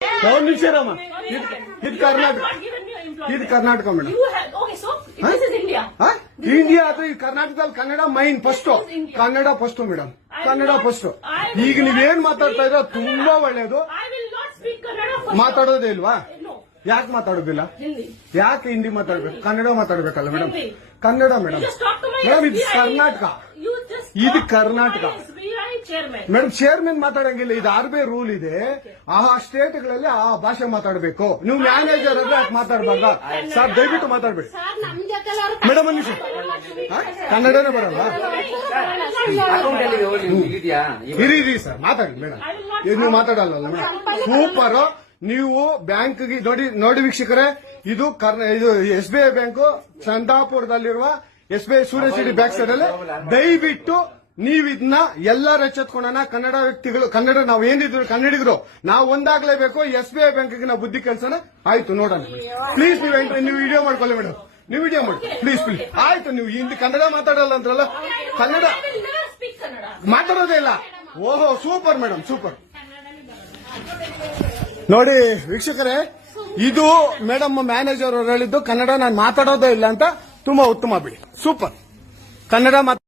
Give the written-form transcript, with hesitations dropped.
ಒಂದು ನಿಮಿಷ ಇರಮ್ಮ. ಇದು ಕರ್ನಾಟಕ, ಇದು ಕರ್ನಾಟಕ ಮೇಡಮ್. ಇಂಡಿಯಾ ಅದು ಈ ಕರ್ನಾಟಕದಲ್ಲಿ Kannada main first, Kannada first madam, Kannada first. ಈಗ ನೀವೇನ್ ಮಾತಾಡ್ತಾ ಇರೋ ತುಂಬಾ ಒಳ್ಳೇದು. ಮಾತಾಡೋದೇ ಇಲ್ವಾ? ಯಾಕೆ ಮಾತಾಡೋದಿಲ್ಲ? ಯಾಕೆ ಹಿಂದಿ ಮಾತಾಡ್ಬೇಕು? ಕನ್ನಡ ಮಾತಾಡ್ಬೇಕಲ್ಲ ಮೇಡಮ್? ಕನ್ನಡ ಮೇಡಮ್. ಮೇಡಮ್ ಇದು ಕರ್ನಾಟಕ, ಇದು ಕರ್ನಾಟಕ ಮೇಡಮ್. ಚೇರ್ಮನ್ ಮಾತಾಡಂಗಿಲ್ಲ, ಇದು ಆರ್ಬಿ ರೂಲ್ ಇದೆ. ಆ ಸ್ಟೇಟ್ಗಳಲ್ಲಿ ಆ ಭಾಷೆ ಮಾತಾಡಬೇಕು. ನೀವು ಮ್ಯಾನೇಜರ್ ಆದ್ರೆ ಯಾಕೆ ಮಾತಾಡ್ಬಾರ್ದ ಸರ್? ದಯವಿಟ್ಟು ಮಾತಾಡ್ಬೇಡಿ ಮೇಡಮ್. ಒಂದು ನಿಮಿಷ, ಕನ್ನಡನೇ ಬರಲ್ಲ? ಇರಿ ಸರ್, ಮಾತಾಡಿ ಮೇಡಮ್. ನೀವು ಮಾತಾಡಲ್ಲ ಮೇಡಮ್? ಸೂಪರ್. ನೀವು ಬ್ಯಾಂಕ್ಗೆ ನೋಡಿ ವೀಕ್ಷಕರೇ, ಇದು SBI ಬ್ಯಾಂಕು ಚಂದಾಪುರದಲ್ಲಿರುವ SBI ಸೂರ್ಯ ಸಿಟಿ ಬ್ಯಾಕ್ ಸೈಡ್ ಅಲ್ಲಿ. ದಯವಿಟ್ಟು ನೀವು ಇದನ್ನ ಎಲ್ಲರೂ ಎಚ್ಚೆತ್ಕೊಳ್ಳೋಣ. ಕನ್ನಡ ವ್ಯಕ್ತಿಗಳು, ಕನ್ನಡ ನಾವು ಏನಿದ್ರು ಕನ್ನಡಿಗರು, ನಾವು ಒಂದಾಗ್ಲೇಬೇಕು. SBI ಬ್ಯಾಂಕ್ಗೆ ನಾವು ಬುದ್ಧಿ ಕಲ್ಸೋಣ. ಆಯ್ತು, ನೋಡೋಣ ಪ್ಲೀಸ್. ನೀವು ವಿಡಿಯೋ ಮಾಡ್ಕೊಳ್ಳಿ ಮೇಡಮ್, ನೀವು ವಿಡಿಯೋ ಮಾಡಿ ಪ್ಲೀಸ್. ಆಯ್ತು, ನೀವು ಹಿಂದಿ ಕನ್ನಡ ಮಾತಾಡಲ್ಲ ಅಂದ್ರಲ್ಲ? ಕನ್ನಡ ಮಾತಾಡೋದೇ ಇಲ್ಲ. ಓಹೋ, ಸೂಪರ್ ಮೇಡಮ್, ಸೂಪರ್. ನೋಡಿ ವೀಕ್ಷಕರೇ, ಇದು ಮೇಡಮ್ ಮ್ಯಾನೇಜರ್ ಅವರು ಹೇಳಿದ್ದು ಕನ್ನಡ ನಾನು ಮಾತಾಡೋದೇ ಇಲ್ಲ ಅಂತ. ತುಂಬಾ ಉತ್ತಮ ಬಿಡಿ, ಸೂಪರ್. ಕನ್ನಡ